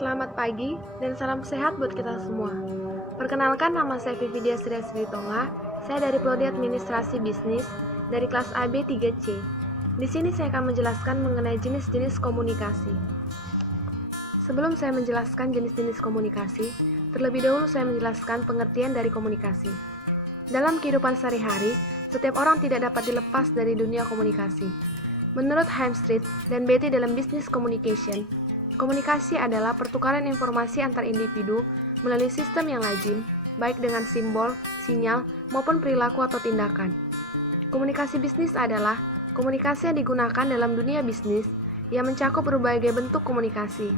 Selamat pagi dan salam sehat buat kita semua. Perkenalkan, nama saya Vivi Diasria Sritonga. Saya dari Prodi Administrasi Bisnis dari kelas AB 3C. Di sini saya akan menjelaskan mengenai jenis-jenis komunikasi. Sebelum saya menjelaskan jenis-jenis komunikasi, terlebih dahulu saya menjelaskan pengertian dari komunikasi. Dalam kehidupan sehari-hari, setiap orang tidak dapat dilepas dari dunia komunikasi. Menurut Heimstreet dan Beatty dalam Business Communication, komunikasi adalah pertukaran informasi antar individu melalui sistem yang lazim, baik dengan simbol, sinyal, maupun perilaku atau tindakan. Komunikasi bisnis adalah komunikasi yang digunakan dalam dunia bisnis yang mencakup berbagai bentuk komunikasi,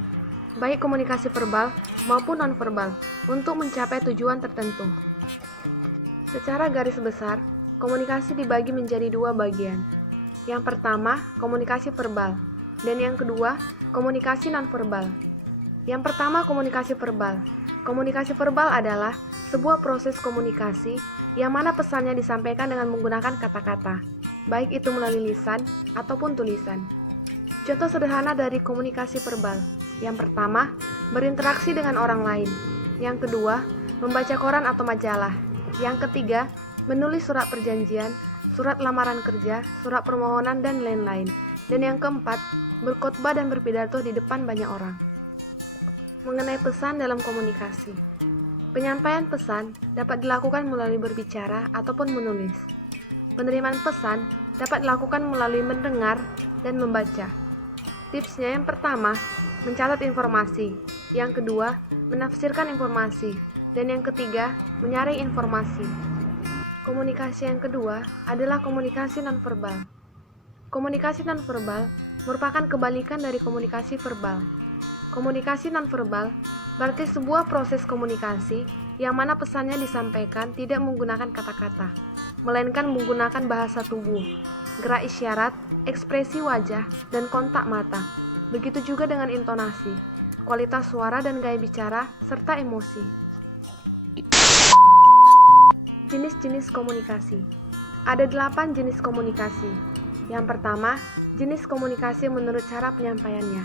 baik komunikasi verbal maupun non-verbal, untuk mencapai tujuan tertentu. Secara garis besar, komunikasi dibagi menjadi dua bagian. Yang pertama, komunikasi verbal, dan yang kedua, komunikasi nonverbal. Yang pertama, komunikasi verbal. Komunikasi verbal adalah sebuah proses komunikasi yang mana pesannya disampaikan dengan menggunakan kata-kata, baik itu melalui lisan ataupun tulisan. Contoh sederhana dari komunikasi verbal. Yang pertama, berinteraksi dengan orang lain. Yang kedua, membaca koran atau majalah. Yang ketiga, menulis surat perjanjian, surat lamaran kerja, surat permohonan, dan lain-lain. Dan yang keempat, berkhotbah dan berpidato di depan banyak orang. Mengenai pesan dalam komunikasi. Penyampaian pesan dapat dilakukan melalui berbicara ataupun menulis. Penerimaan pesan dapat dilakukan melalui mendengar dan membaca. Tipsnya, yang pertama, mencatat informasi. Yang kedua, menafsirkan informasi. Dan yang ketiga, menyaring informasi. Komunikasi yang kedua adalah komunikasi nonverbal. Komunikasi nonverbal merupakan kebalikan dari komunikasi verbal. Komunikasi nonverbal berarti sebuah proses komunikasi yang mana pesannya disampaikan tidak menggunakan kata-kata, melainkan menggunakan bahasa tubuh, gerak isyarat, ekspresi wajah, dan kontak mata. Begitu juga dengan intonasi, kualitas suara dan gaya bicara, serta emosi. Jenis-jenis komunikasi. Ada 8 jenis komunikasi. Yang pertama, jenis komunikasi menurut cara penyampaiannya.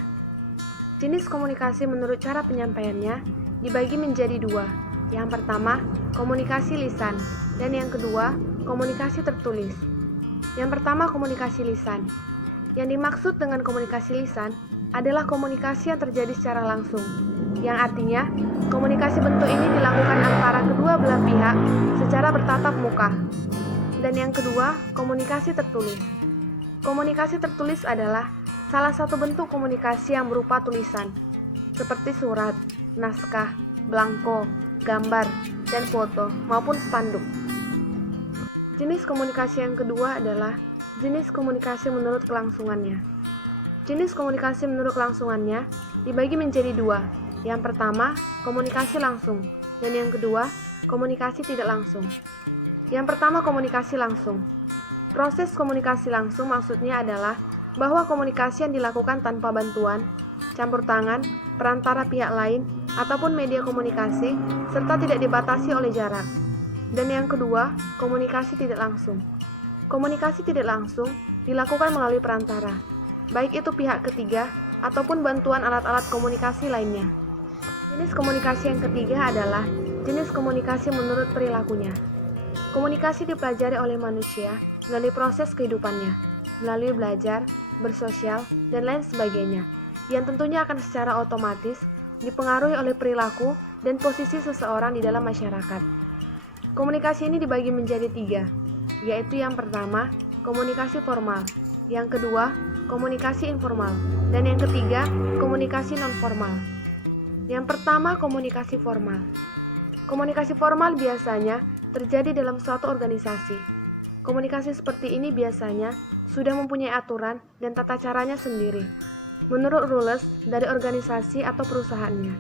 Jenis komunikasi menurut cara penyampaiannya dibagi menjadi dua. Yang pertama, komunikasi lisan, dan yang kedua, komunikasi tertulis. Yang pertama, komunikasi lisan. Yang dimaksud dengan komunikasi lisan adalah komunikasi yang terjadi secara langsung, yang artinya komunikasi bentuk ini dilakukan antara kedua belah pihak secara bertatap muka. Dan yang kedua, komunikasi tertulis. Komunikasi tertulis adalah salah satu bentuk komunikasi yang berupa tulisan, seperti surat, naskah, belangko, gambar, dan foto, maupun spanduk. Jenis komunikasi yang kedua adalah jenis komunikasi menurut kelangsungannya. Jenis komunikasi menurut kelangsungannya dibagi menjadi dua. Yang pertama, komunikasi langsung, dan yang kedua, komunikasi tidak langsung. Yang pertama, komunikasi langsung. Proses komunikasi langsung maksudnya adalah bahwa komunikasi yang dilakukan tanpa bantuan, campur tangan, perantara pihak lain, ataupun media komunikasi, serta tidak dibatasi oleh jarak. Dan yang kedua, komunikasi tidak langsung. Komunikasi tidak langsung dilakukan melalui perantara, baik itu pihak ketiga ataupun bantuan alat-alat komunikasi lainnya. Jenis komunikasi yang ketiga adalah jenis komunikasi menurut perilakunya. Komunikasi dipelajari oleh manusia melalui proses kehidupannya, melalui belajar, bersosial, dan lain sebagainya, yang tentunya akan secara otomatis dipengaruhi oleh perilaku dan posisi seseorang di dalam masyarakat. Komunikasi ini dibagi menjadi 3, yaitu yang pertama, komunikasi formal, yang kedua, komunikasi informal, dan yang ketiga, komunikasi nonformal. Yang pertama, komunikasi formal. Komunikasi formal biasanya terjadi dalam suatu organisasi. Komunikasi seperti ini biasanya sudah mempunyai aturan dan tata caranya sendiri, menurut rules dari organisasi atau perusahaannya.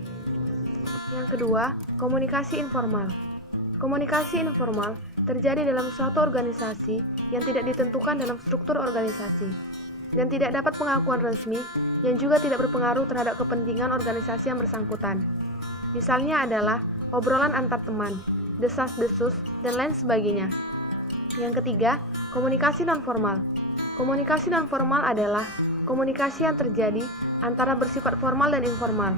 Yang kedua, komunikasi informal. Komunikasi informal terjadi dalam suatu organisasi yang tidak ditentukan dalam struktur organisasi dan tidak dapat pengakuan resmi yang juga tidak berpengaruh terhadap kepentingan organisasi yang bersangkutan. Misalnya adalah obrolan antar teman, desas-desus, dan lain sebagainya. Yang ketiga, komunikasi nonformal. Komunikasi nonformal adalah komunikasi yang terjadi antara bersifat formal dan informal.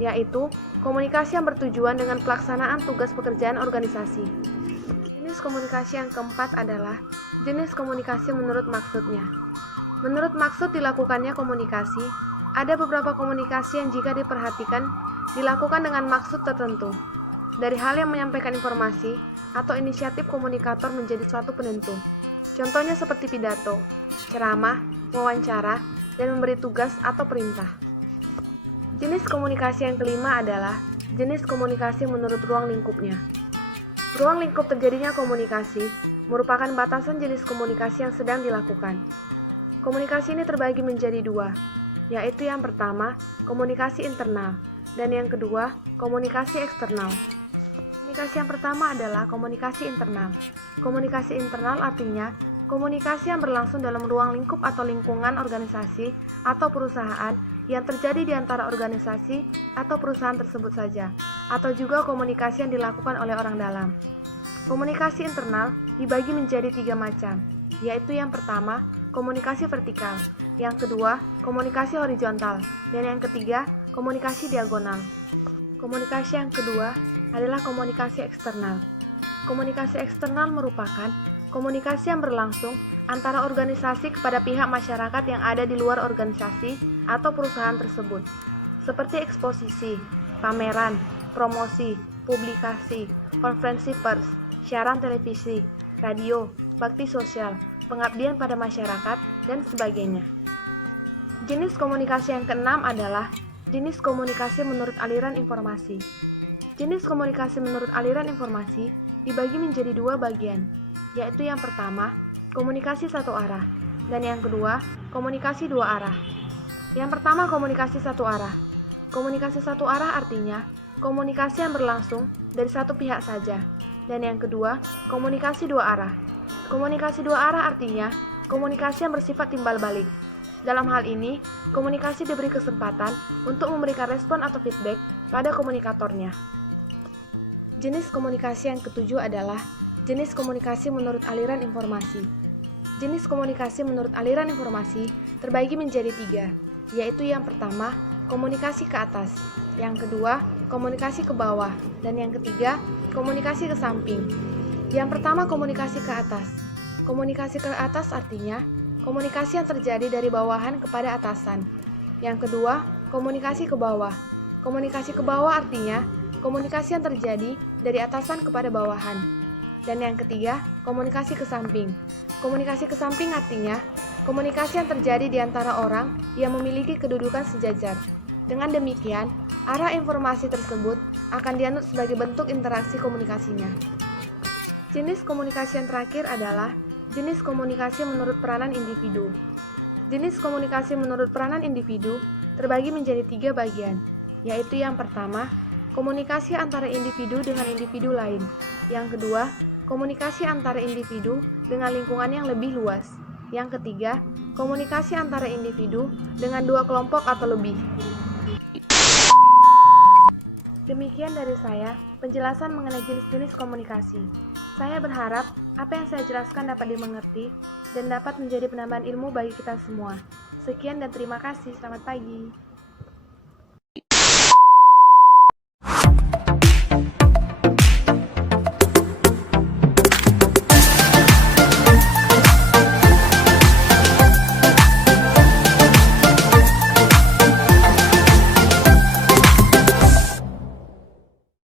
yaitu komunikasi yang bertujuan dengan pelaksanaan tugas pekerjaan organisasi. Jenis komunikasi yang keempat adalah jenis komunikasi menurut maksudnya. Menurut maksud dilakukannya komunikasi, ada beberapa komunikasi yang jika diperhatikan dilakukan dengan maksud tertentu. Dari hal yang menyampaikan informasi atau inisiatif komunikator menjadi suatu penentu. Contohnya seperti pidato, ceramah, wawancara, dan memberi tugas atau perintah. Jenis komunikasi yang kelima adalah jenis komunikasi menurut ruang lingkupnya. Ruang lingkup terjadinya komunikasi merupakan batasan jenis komunikasi yang sedang dilakukan. Komunikasi ini terbagi menjadi dua, yaitu yang pertama, komunikasi internal, dan yang kedua, komunikasi eksternal. Komunikasi yang pertama adalah komunikasi internal. Komunikasi internal artinya komunikasi yang berlangsung dalam ruang lingkup atau lingkungan organisasi atau perusahaan yang terjadi di antara organisasi atau perusahaan tersebut saja, atau juga komunikasi yang dilakukan oleh orang dalam. Komunikasi internal dibagi menjadi 3 macam, yaitu yang pertama, komunikasi vertikal, yang kedua, komunikasi horizontal, dan yang ketiga, komunikasi diagonal. Komunikasi yang kedua adalah komunikasi eksternal. Komunikasi eksternal merupakan komunikasi yang berlangsung antara organisasi kepada pihak masyarakat yang ada di luar organisasi atau perusahaan tersebut, seperti eksposisi, pameran, promosi, publikasi, konferensi pers, siaran televisi, radio, bakti sosial, pengabdian pada masyarakat, dan sebagainya. Jenis komunikasi yang keenam adalah jenis komunikasi menurut aliran informasi. Jenis komunikasi menurut aliran informasi dibagi menjadi 2 bagian, yaitu yang pertama, komunikasi satu arah, dan yang kedua, komunikasi 2 arah. Yang pertama, komunikasi satu arah. Komunikasi satu arah artinya komunikasi yang berlangsung dari satu pihak saja, dan yang kedua, komunikasi 2 arah. Komunikasi 2 arah artinya komunikasi yang bersifat timbal balik. Dalam hal ini, komunikasi diberi kesempatan untuk memberikan respon atau feedback pada komunikatornya. Jenis komunikasi yang ketujuh adalah jenis komunikasi menurut aliran informasi. Jenis komunikasi menurut aliran informasi terbagi menjadi 3, yaitu yang pertama, komunikasi ke atas, yang kedua, komunikasi ke bawah, dan yang ketiga, komunikasi ke samping. Yang pertama, komunikasi ke atas. Komunikasi ke atas artinya komunikasi yang terjadi dari bawahan kepada atasan. Yang kedua, komunikasi ke bawah. Komunikasi ke bawah artinya komunikasi yang terjadi dari atasan kepada bawahan. Dan yang ketiga, komunikasi ke samping. Komunikasi ke samping artinya komunikasi yang terjadi di antara orang yang memiliki kedudukan sejajar. Dengan demikian, arah informasi tersebut akan dianut sebagai bentuk interaksi komunikasinya. Jenis komunikasi yang terakhir adalah jenis komunikasi menurut peranan individu. Jenis komunikasi menurut peranan individu terbagi menjadi 3 bagian, yaitu yang pertama, komunikasi antara individu dengan individu lain. Yang kedua, komunikasi antara individu dengan lingkungan yang lebih luas. Yang ketiga, komunikasi antara individu dengan 2 kelompok atau lebih. Demikian dari saya, penjelasan mengenai jenis-jenis komunikasi. Saya berharap apa yang saya jelaskan dapat dimengerti dan dapat menjadi penambahan ilmu bagi kita semua. Sekian dan terima kasih. Selamat pagi.